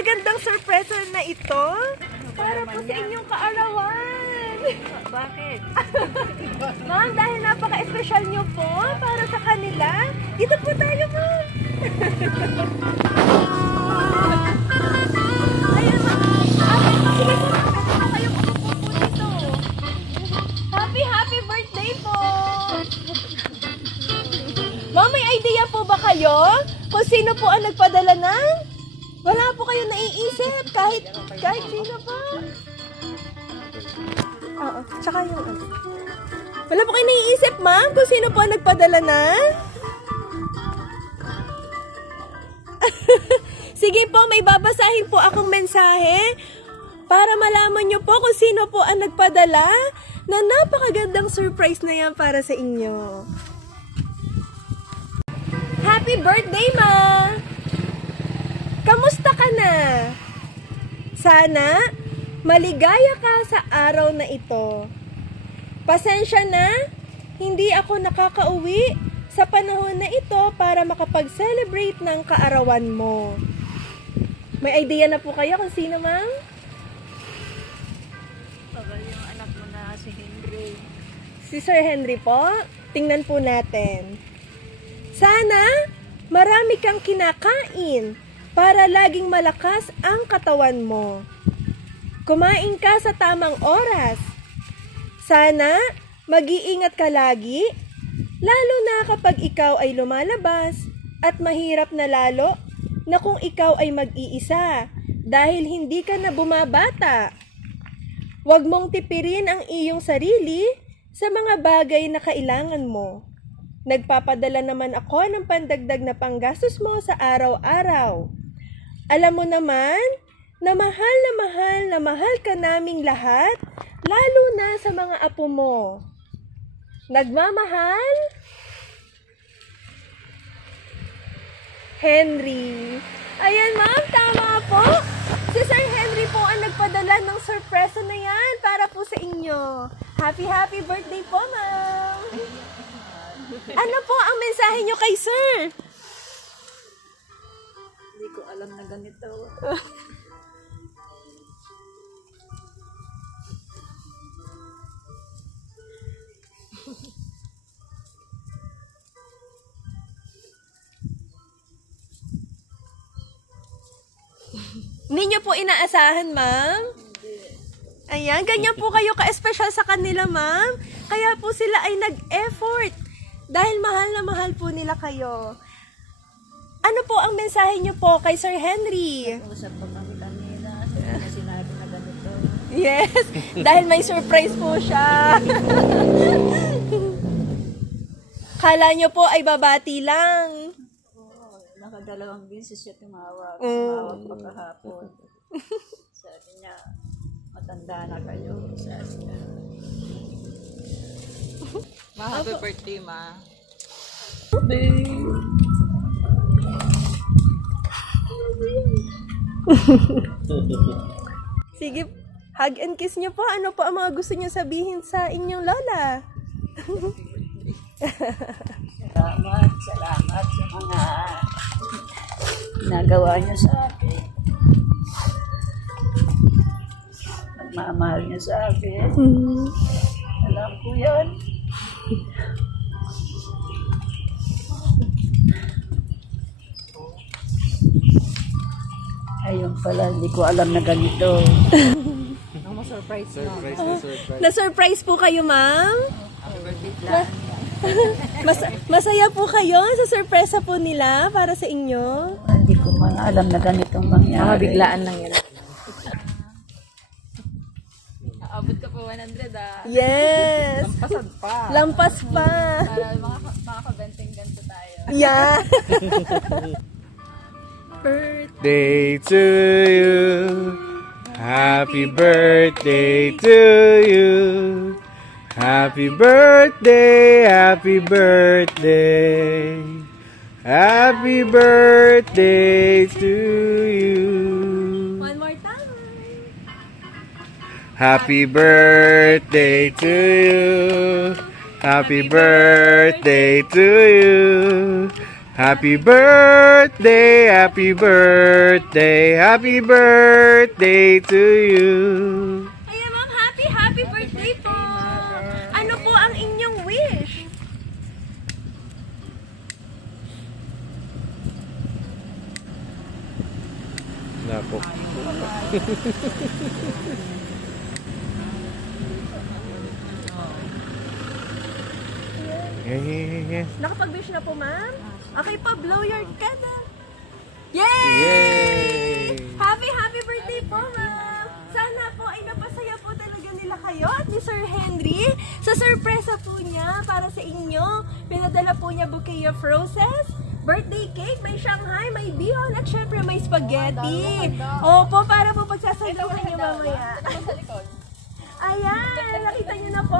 napakagandang sorpresa na ito para po sa inyong kaarawan. Bakit? Ma'am, dahil napaka-espesyal nyo po para sa kanila, dito po tayo, ma'am. Ayan, ma'am. Sige po, ma'am. Pwede po kayo umupo po dito. Happy birthday po! Ma'am, may idea po ba kayo kung sino po ang nagpadala ng? Wala po kayo naiisip kahit sino po. Oo, tsaka yung ano. Wala po kayo naiisip, ma'am, kung sino po ang nagpadala ng? Sige po, may babasahin po akong mensahe para malaman nyo po kung sino po ang nagpadala na napakagandang surprise na yan para sa inyo. Happy birthday, ma! Kamusta ka na? Sana maligaya ka sa araw na ito. Pasensya na, hindi ako nakakauwi sa panahon na ito para makapag-celebrate ng kaarawan mo. May idea na po kayo kung sino, ma'am? Tagal yung anak mo na si Henry. Si Sir Henry po. Tingnan po natin. Sana marami kang kinakain para laging malakas ang katawan mo. Kumain ka sa tamang oras. Sana mag-iingat ka lagi, lalo na kapag ikaw ay lumalabas at mahirap na lalo na kung ikaw ay mag-iisa dahil hindi ka na bumabata. Huwag mong tipirin ang iyong sarili sa mga bagay na kailangan mo. Nagpapadala naman ako ng pandagdag na panggastos mo sa araw-araw. Alam mo naman na mahal ka naming lahat, lalo na sa mga apo mo. Nagmamahal, Henry. Ayan, ma'am, tama po. Si Sir Henry po ang nagpadala ng sorpresa na yan para po sa inyo. Happy birthday po, ma'am. Ano po ang mensahe nyo kay Sir? Hindi ko alam na ganito. Hindi nyo po inaasahan, ma'am? Ayan, ganyan po kayo ka-espesyal sa kanila, ma'am. Kaya po sila ay nag-effort. Dahil mahal na mahal po nila kayo. Ano po ang mensahe nyo po kay Sir Henry? Usap pa kami kanina. Sinabi na ganito. Yes, dahil may surprise po siya. Kala nyo po ay babati lang. Oo, nakadalawang beses siya tumawag. Mm. Tumawag pa kahapon. Sabi niya, matanda na kayo. Sabi niya. Ma, happy birthday, ma. Sige, hug and kiss nyo po. Ano po ang mga gusto nyo sabihin sa inyong lola? Salamat sa mga ginagawa niyo sa akin. Nagmamahal niyo sa akin. Alam ko yan. Ayun pala, hindi ko alam na ganito. Surprise. Na-surprise po kayo, ma'am? Masaya po kayo sa sorpresa po nila para sa inyo? Hindi ko man alam na ganitong mangyari. Biglaan lang yan. Abot ka pa 100, ah. Yes! Pasad pa. Lampas pa! Para makakabenteng ganito tayo. Yeah! Birthday to you. Happy birthday to you. Happy birthday, happy birthday. Happy birthday to you. One more time! Happy birthday to you. Happy birthday to you. Happy birthday, happy birthday, happy birthday to you. Ayan, ma'am, happy birthday po! Ano po ang inyong wish? Nako. Yes. Nakapag-wish na po, ma'am? Okay po, blow your candle. Yay! Yay! Happy birthday po, ma'am! Sana po ay napasaya po talaga nila kayo at ni Sir Henry sa sorpresa po niya para sa inyo. Pinadala po niya bouquet of roses, birthday cake, may Shanghai, may bihon, at syempre may spaghetti. Opo, para po pagsasaluhan niyo mamaya. Sa likod. Ayan, nakita niyo na po.